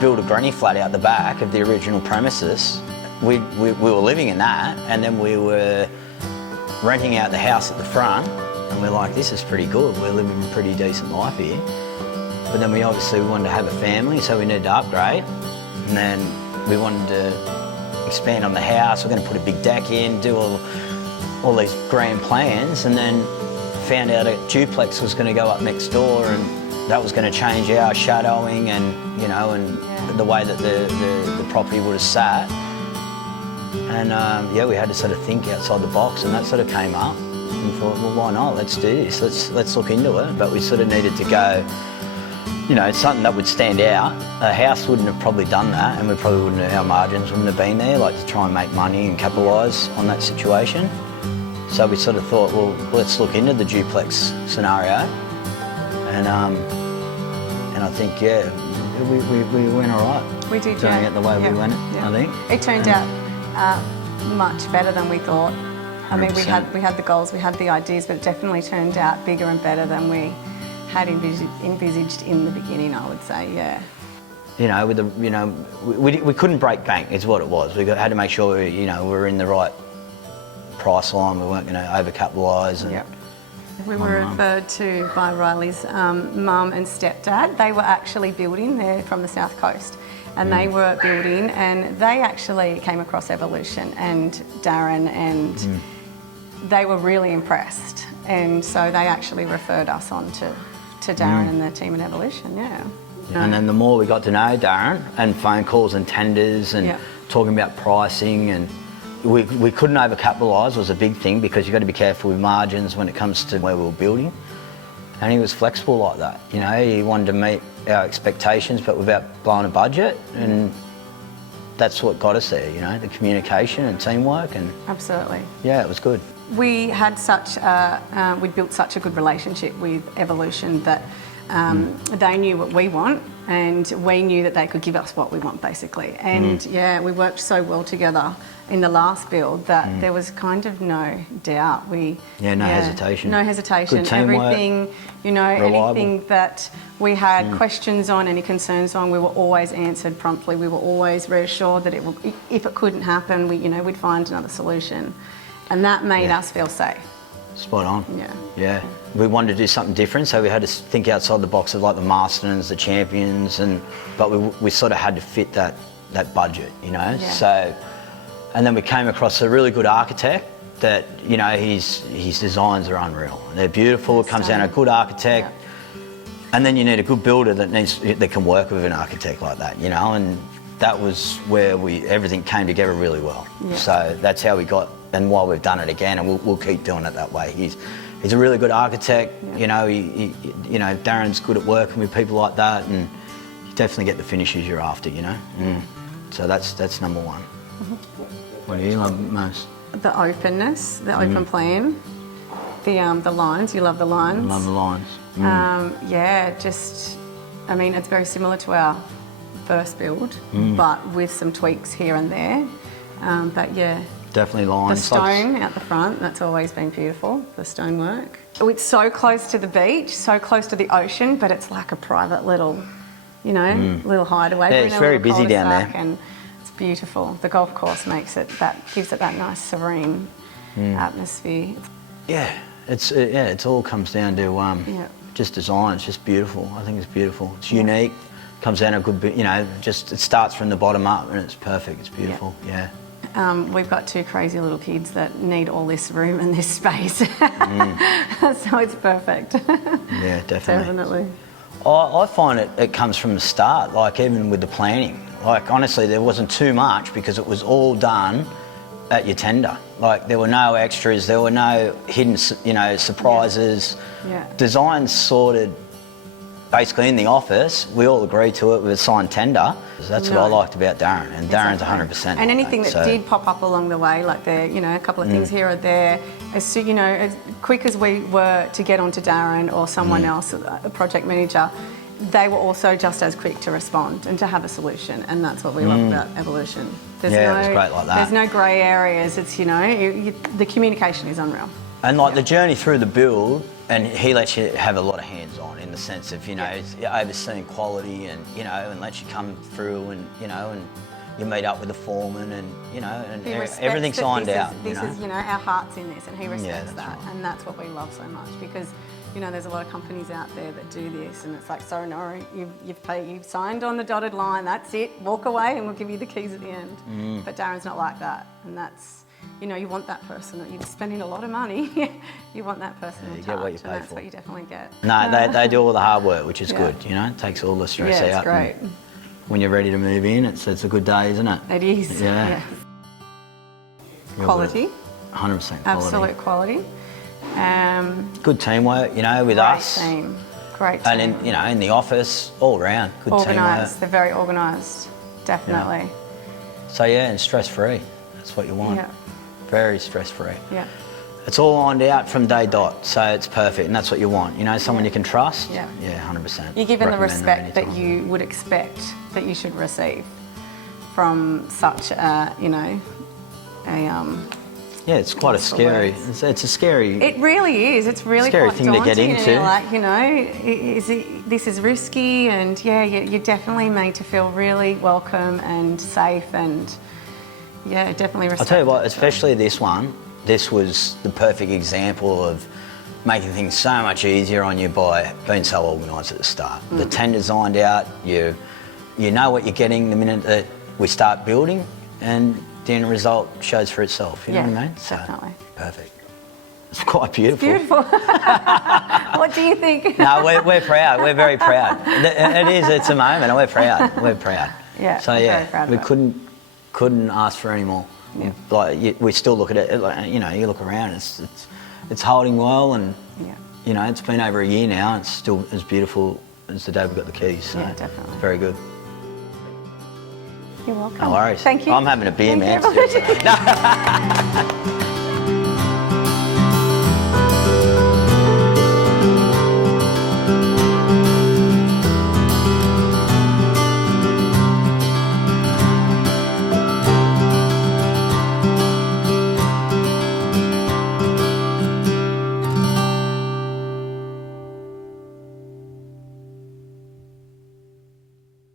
build a granny flat out the back of the original premises. We were living in that, and then we were renting out the house at the front, and we're like, this is pretty good. We're living a pretty decent life here. But then we obviously wanted to have a family, so we needed to upgrade. And then we wanted to expand on the house. We're going to put a big deck in, do all these grand plans, and then found out a duplex was going to go up next door, and that was going to change our shadowing and, you know, and the way that the property would have sat. And yeah, we had to sort of think outside the box, and that sort of came up and thought, well, why not? Let's do this. Let's look into it. But we sort of needed to go, you know, something that would stand out. A house wouldn't have probably done that, and we probably wouldn't have, our margins wouldn't have been there, like to try and make money and capitalise on that situation. So we sort of thought, well, let's look into the duplex scenario. And I think, yeah, we went all right. We did, doing it the way we went, I think. It turned out much better than we thought. I mean, we had the goals, we had the ideas, but it definitely turned out bigger and better than we had envisaged in the beginning, I would say, yeah. You know, with the, you know, we couldn't break bank, is what it was. We had to make sure we were in the right price line. We weren't going to overcapitalise. Yep. We were referred to by Riley's mum and stepdad. They were actually building, they're from the South Coast, and they were building, and they actually came across Evolution and Darren, and they were really impressed. And so they actually referred us on to Darren and the team at Evolution, yeah. And then the more we got to know Darren, and phone calls and tenders and talking about pricing, and we couldn't overcapitalise was a big thing, because you've got to be careful with margins when it comes to where we were building. And he was flexible like that, you know, he wanted to meet our expectations but without blowing a budget, and that's what got us there, you know, the communication and teamwork. And absolutely. Yeah, it was good. We had we'd built such a good relationship with Evolution that they knew what we want, and we knew that they could give us what we want, basically. And yeah, we worked so well together in the last build that there was kind of no doubt. No hesitation. No hesitation. Good teamwork, everything, you know, reliable. Anything that we had questions on, any concerns on, we were always answered promptly. We were always reassured that if it couldn't happen, we'd find another solution. And that made us feel safe. Spot on. Yeah. Yeah. We wanted to do something different, so we had to think outside the box of like the Mastertons, the Champions, but we sort of had to fit that budget, you know. Yeah. So, and then we came across a really good architect that, you know, his designs are unreal. They're beautiful. It comes down to a good architect, and then you need a good builder that can work with an architect like that, you know. And that was where everything came together really well. Yeah. So that's how we got, and why we've done it again, and we'll keep doing it that way. He's a really good architect. You know, you know, Darren's good at working with people like that, and you definitely get the finishes you're after, you know. So that's number one. What do you love most? The openness, the open plan, the lines. You love the lines. I love the lines. Yeah, just, I mean, it's very similar to our first build, but with some tweaks here and there. But yeah. Definitely lines. The stone out the front, that's always been beautiful, the stonework. It's so close to the beach, so close to the ocean, but it's like a private little, you know, little hideaway. Yeah, it's very busy down there. And it's beautiful. The golf course gives it that nice serene atmosphere. Yeah, it all comes down to just design. It's just beautiful. I think it's beautiful. It's unique. Comes down a good bit, you know, just it starts from the bottom up, and it's perfect. It's beautiful. Yeah. We've got two crazy little kids that need all this room and this space, so it's perfect. Yeah, definitely. Definitely. I find it comes from the start, like even with the planning. Like honestly, there wasn't too much because it was all done at your tender. Like there were no extras, there were no hidden, you know, surprises. Yeah. Designs sorted basically in the office. We all agreed to it with a signed tender. That's what I liked about Darren, and Darren's 100%. And anything that did pop up along the way, like a couple of things here or there, as quick as we were to get onto Darren or someone else, a project manager, they were also just as quick to respond and to have a solution, and that's what we love about Evolution. It was great like that. There's no grey areas. It's the communication is unreal. And like the journey through the build, And he lets you have a lot of hands-on in the sense of, you know, overseeing quality and, you know, and lets you come through and, you know, and you meet up with the foreman and, you know, and everything's ironed out. This is, you know, our heart's in this, and he respects that. Right. And that's what we love so much, because, you know, there's a lot of companies out there that do this, and it's like, so no, you've signed on the dotted line, that's it, walk away and we'll give you the keys at the end. But Darren's not like that, and that's, you know, you want that person. You're spending a lot of money. You want that person in touch, get what you pay and that's for. what you definitely get. No, they do all the hard work, which is good. You know, it takes all the stress out. Yeah, it's great. When you're ready to move in, it's a good day, isn't it? It is. Yeah. Quality. 100% quality. Absolute quality. Good teamwork, you know, with us. Great team. Great team. And in the office, all around, good teamwork. Organised. They're very organised. Definitely. Yeah. So yeah, and stress-free. That's what you want. Yeah. Very stress-free. Yeah. It's all ironed out from day dot, so it's perfect, and that's what you want. You know, someone you can trust. Yeah. Yeah, 100%. You're given the respect that you would expect that you should receive from such a, you know, yeah, it's quite a scary. It's a scary. It really is. It's really scary quite thing to get daunting, into. and you're like, you know, this is risky, and yeah, you're definitely made to feel really welcome and safe, and yeah, definitely respect. I'll tell you what, especially this one. This was the perfect example of making things so much easier on you by being so organised at the start. The tender's ironed out, you know what you're getting the minute that we start building, and the end result shows for itself, you know what I mean? So, definitely. Perfect. It's quite beautiful. It's beautiful. What do you think? No, we're proud, we're very proud. It's a moment, and we're proud, Yeah, so we're yeah, very proud we of it. couldn't ask for any more. Yeah. Like we still look at it, like, you know, you look around, it's holding well, and you know, it's been over a year now, and it's still as beautiful as the day we got the keys. So yeah, definitely. it's very good. You're welcome. No worries. Thank you. I'm having a beer, Thank man. you.